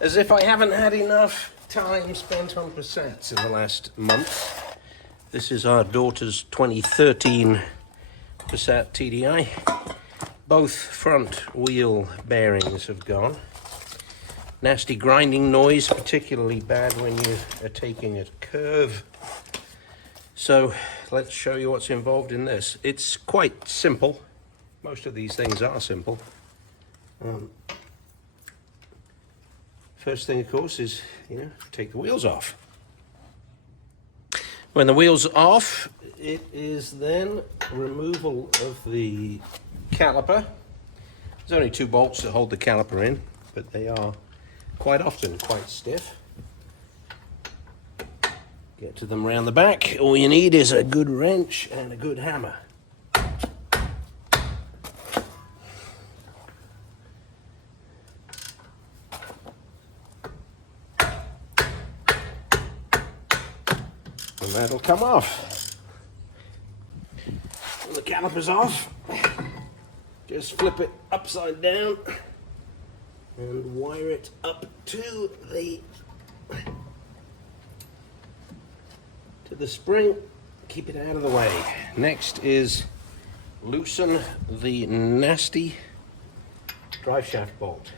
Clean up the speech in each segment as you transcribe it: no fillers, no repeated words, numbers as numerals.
As if I haven't had enough time spent on Passats in the last month. This is our daughter's 2013 Passat TDI. Both front wheel bearings have gone. Nasty grinding noise, particularly bad when you are taking a curve. So let's show you what's involved in this. It's quite simple. Most of these things are simple. First thing, of course, is, take the wheels off. When the wheels are off, it is then removal of the caliper. There's only 2 bolts that hold the caliper in, but they are quite often quite stiff. Get to them round the back. All you need is a good wrench and a good hammer. And that'll come off. When the caliper's off, just flip it upside down and wire it up to the spring. Keep it out of the way. Next is loosen the nasty drive shaft bolt.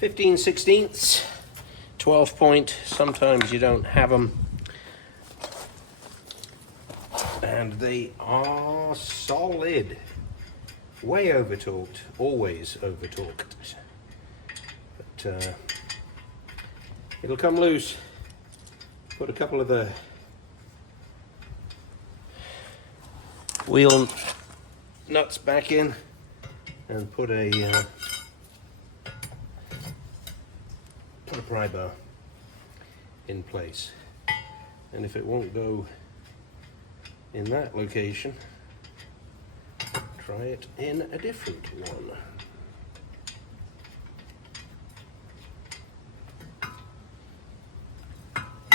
15/16, 12 point. Sometimes you don't have them. And they are solid. Way over torqued, always over torqued. But it'll come loose. Put a couple of the wheel nuts back in and put a pry bar in place. And if it won't go in that location, try it in a different one.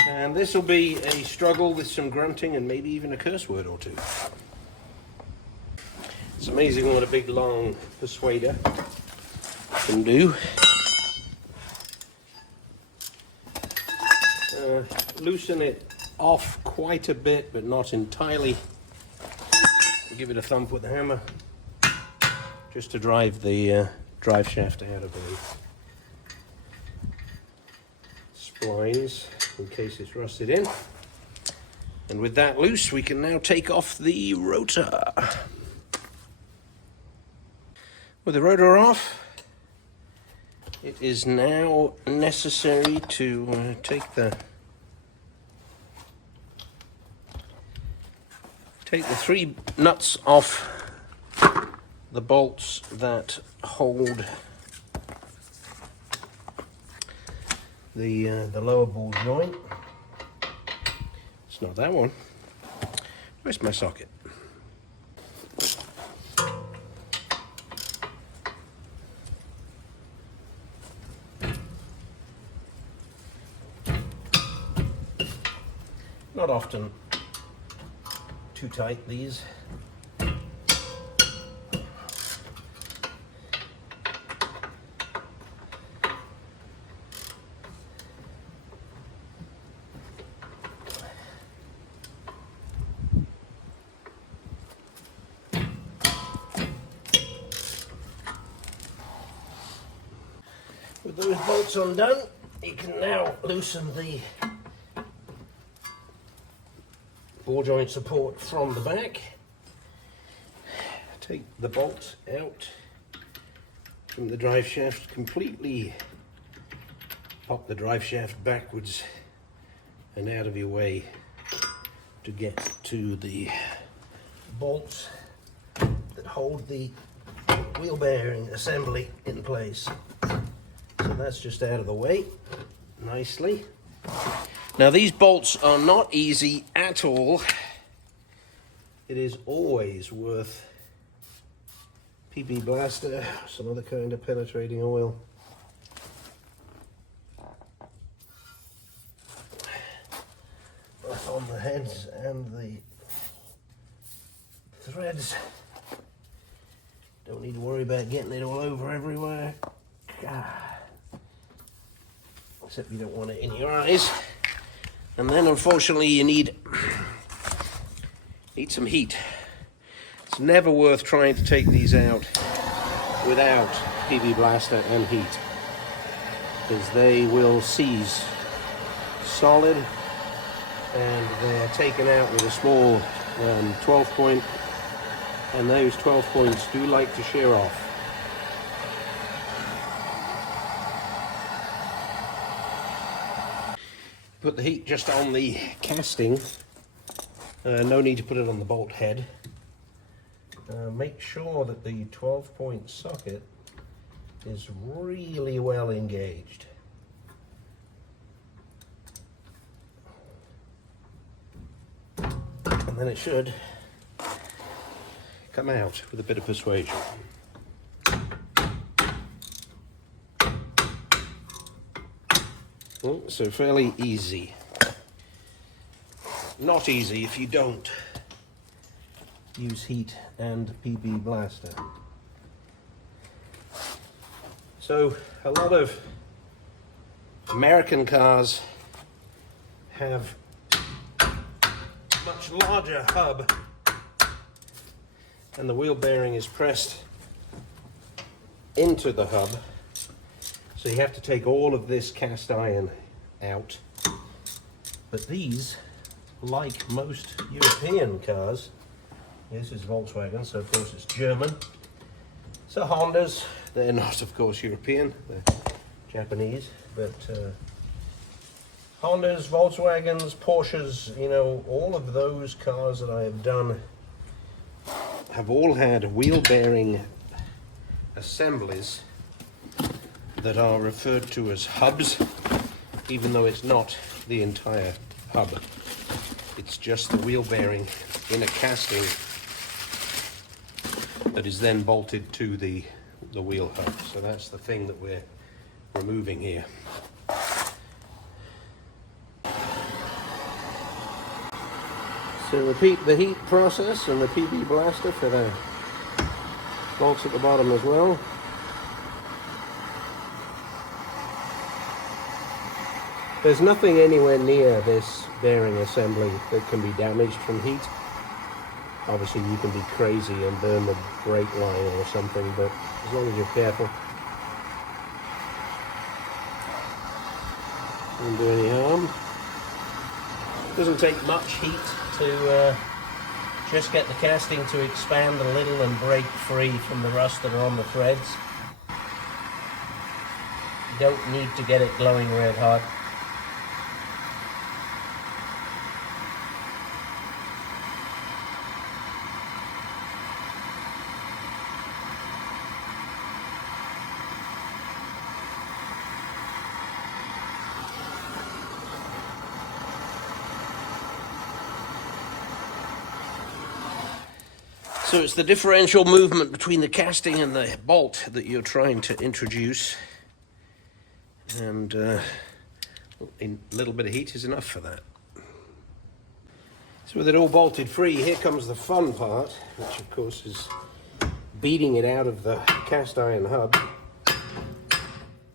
And this will be a struggle with some grunting and maybe even a curse word or 2. It's amazing what a big long persuader can do. Loosen it off quite a bit, but not entirely. Give it a thump with the hammer, just to drive the drive shaft out of the splines in case it's rusted in. And with that loose, we can now take off the rotor. With the rotor off, it is now necessary to take the 3 nuts off the bolts that hold the lower ball joint. It's not that one. Where's my socket? Not often too tight, these. With those bolts undone, you can now loosen the ball joint support from the back. Take the bolt out from the drive shaft completely. Pop the drive shaft backwards and out of your way to get to the bolts that hold the wheel bearing assembly in place. So that's just out of the way nicely. Now these bolts are not easy at all. It is always worth PB Blaster, some other kind of penetrating oil. On the heads and the threads. Don't need to worry about getting it all over everywhere. God. except you don't want it in your eyes. And then unfortunately you need some heat. It's never worth trying to take these out without PB Blaster and heat, because they will seize solid, and they're taken out with a small 12 point, and those 12 points do like to shear off. Put the heat just on the casting, no need to put it on the bolt head. Make sure that the 12 point socket is really well engaged. And then it should come out with a bit of persuasion. So fairly easy. Not easy if you don't use heat and PB Blaster. So a lot of American cars have much larger hub, and the wheel bearing is pressed into the hub, so you have to take all of this cast iron out. But these, like most European cars, this is Volkswagen, so of course it's German. So Hondas, they're not of course European, they're Japanese, but Hondas, Volkswagens, Porsches, you know, all of those cars that I have done have all had wheel bearing assemblies that are referred to as hubs, even though it's not the entire hub. It's just the wheel bearing in a casting that is then bolted to the wheel hub. So that's the thing that we're removing here. So repeat the heat process and the PB Blaster for the bolts at the bottom as well. There's nothing anywhere near this bearing assembly that can be damaged from heat. Obviously you can be crazy and burn the brake line or something, but as long as you're careful, doesn't do any harm. Doesn't take much heat to just get the casting to expand a little and break free from the rust that are on the threads. You don't need to get it glowing red hot. So it's the differential movement between the casting and the bolt that you're trying to introduce, and a little bit of heat is enough for that. So with it all bolted free, here comes the fun part, which of course is beating it out of the cast iron hub.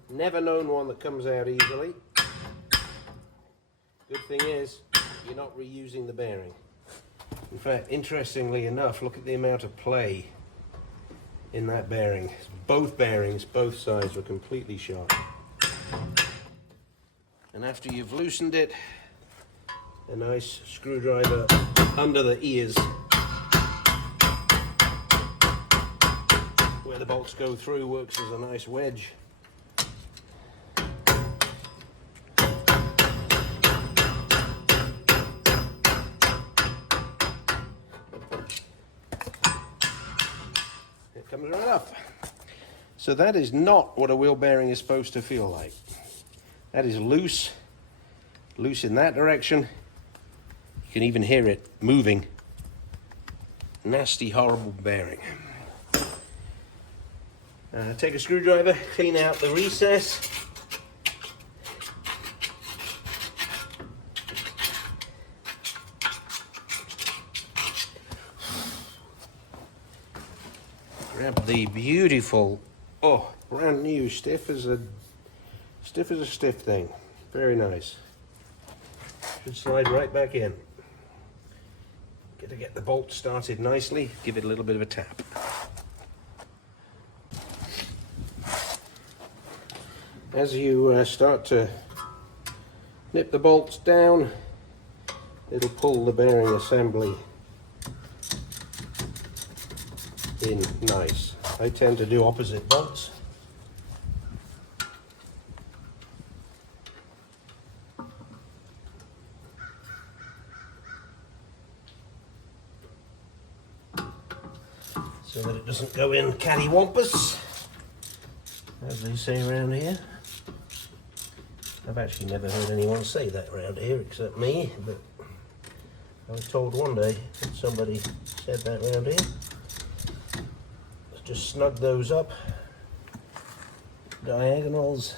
Never known one that comes out easily. Good thing is, you're not reusing the bearing. In fact, interestingly enough, look at the amount of play in that bearing. Both bearings, both sides were completely sharp. And after you've loosened it, a nice screwdriver under the ears where the bolts go through works as a nice wedge. Comes right up. So that is not what a wheel bearing is supposed to feel like. That is loose in that direction. You can even hear it moving. Nasty, horrible bearing. Take a screwdriver, clean out the recess. Grab the beautiful, brand new, stiff as a stiff thing. Very nice. Should slide right back in. Got to get the bolt started nicely, give it a little bit of a tap. As you start to nip the bolts down, it'll pull the bearing assembly in nice. I tend to do opposite bolts. So that it doesn't go in cattywampus, as they say around here. I've actually never heard anyone say that around here except me, but I was told one day that somebody said that around here. Let's just snug those up. Diagonals.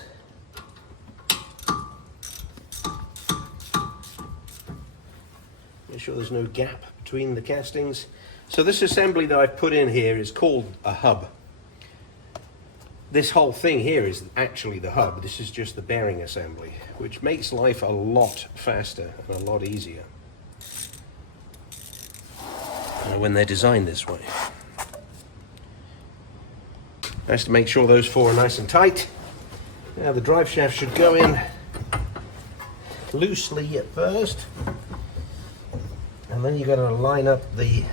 Make sure there's no gap between the castings. So this assembly that I've put in here is called a hub. This whole thing here is actually the hub. This is just the bearing assembly, which makes life a lot faster and a lot easier when they're designed this way. Nice to make sure those four are nice and tight. Now the drive shaft should go in loosely at first, and then you've got to line up the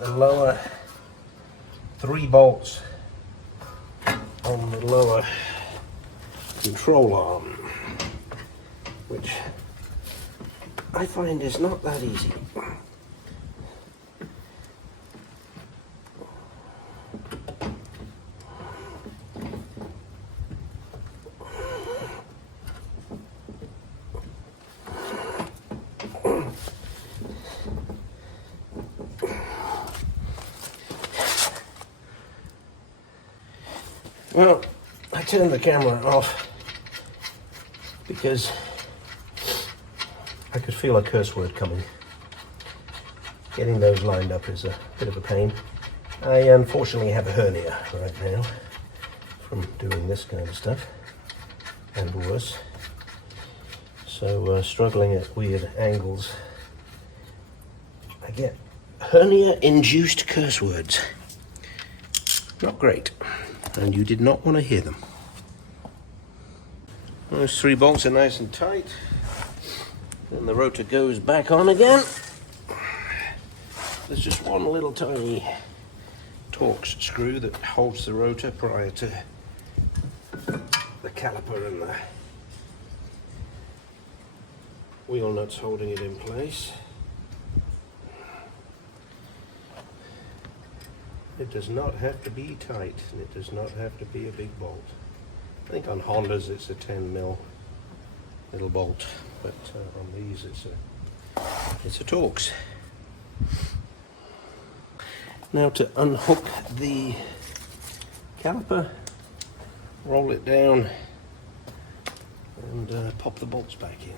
lower 3 bolts on the lower control arm, which I find is not that easy. Well, I turned the camera off because I could feel a curse word coming. Getting those lined up is a bit of a pain. I unfortunately have a hernia right now from doing this kind of stuff, and worse. So struggling at weird angles. I get hernia-induced curse words. Not great. And you did not want to hear them. Those 3 bolts are nice and tight. Then the rotor goes back on again. There's just one little tiny Torx screw that holds the rotor prior to the caliper and the wheel nuts holding it in place. It does not have to be tight, and it does not have to be a big bolt. I think on Hondas it's a 10mm little bolt, but on these it's a Torx. Now to unhook the caliper, roll it down, and pop the bolts back in.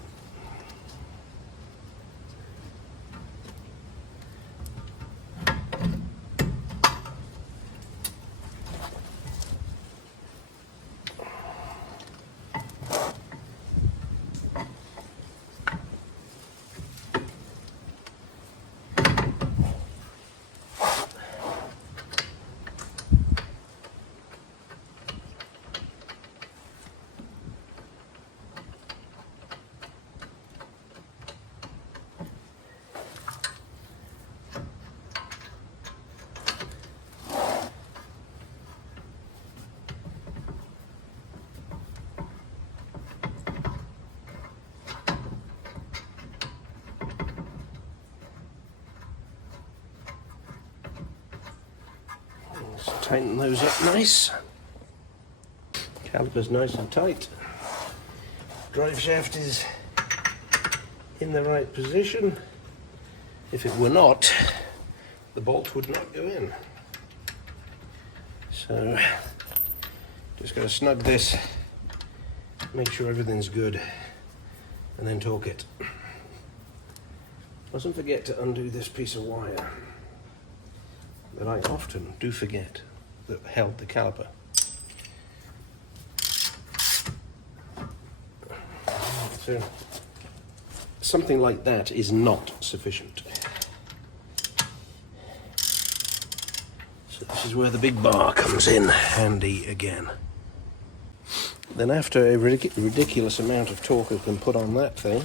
Tighten those up nice. Caliper's nice and tight. Drive shaft is in the right position. If it were not, the bolt would not go in. So just got to snug this, make sure everything's good, and then torque it. Mustn't forget to undo this piece of wire that I often do forget that held the caliper. So something like that is not sufficient. So this is where the big bar comes in handy again. Then after a ridiculous amount of torque has been put on that thing,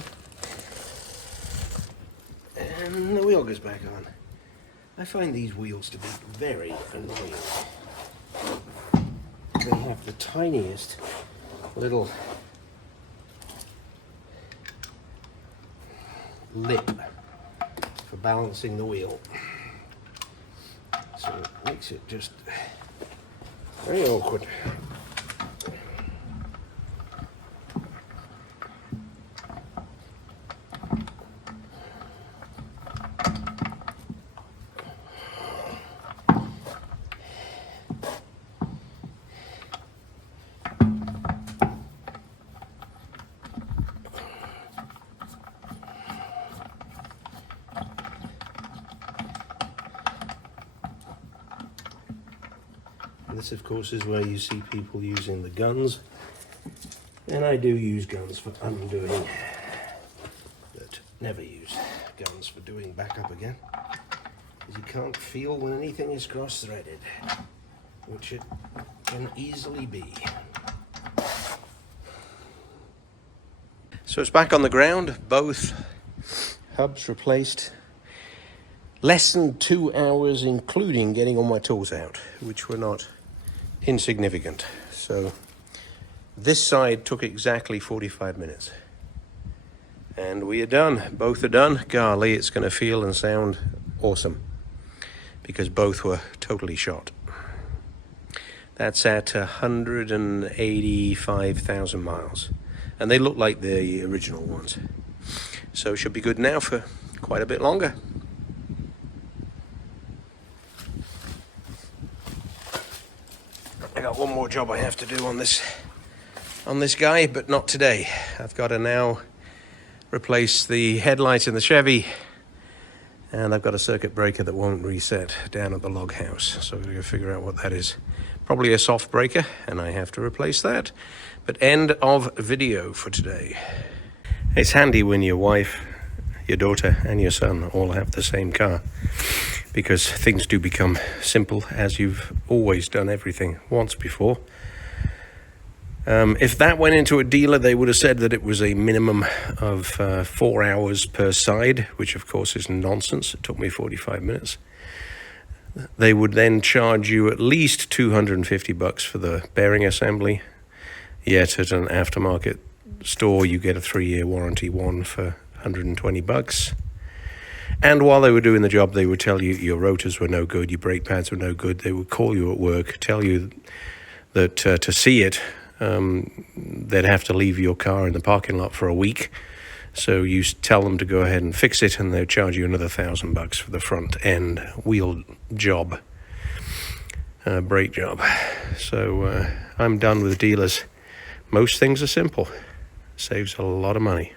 and the wheel goes back on. I find these wheels to be very annoying. They have the tiniest little lip for balancing the wheel. So it makes it just very awkward. This, of course, is where you see people using the guns, and I do use guns for undoing, but never use guns for doing back up again, because you can't feel when anything is cross-threaded, which it can easily be. So it's back on the ground, both hubs replaced. Less than 2 hours, including getting all my tools out, which were not insignificant. So this side took exactly 45 minutes. And we are done. Both are done. Golly, it's going to feel and sound awesome, because both were totally shot. That's at 185,000 miles. And they look like the original ones. So it should be good now for quite a bit longer. I got one more job I have to do on this guy, but not today. I've got to now replace the headlights in the Chevy, and I've got a circuit breaker that won't reset down at the log house. So I'm going to figure out what that is. Probably a soft breaker, and I have to replace that. But end of video for today. It's handy when your wife, your daughter, and your son all have the same car, because things do become simple, as you've always done everything once before. If that went into a dealer, they would have said that it was a minimum of 4 hours per side, which of course is nonsense. It took me 45 minutes. They would then charge you at least $250 for the bearing assembly. Yet at an aftermarket store, you get a 3-year warranty one for $120. And while they were doing the job, they would tell you your rotors were no good, your brake pads were no good. They would call you at work, tell you that to see it, they'd have to leave your car in the parking lot for a week. So you tell them to go ahead and fix it, and they'll charge you another $1,000 for the front end wheel job, brake job. So I'm done with dealers. Most things are simple. Saves a lot of money.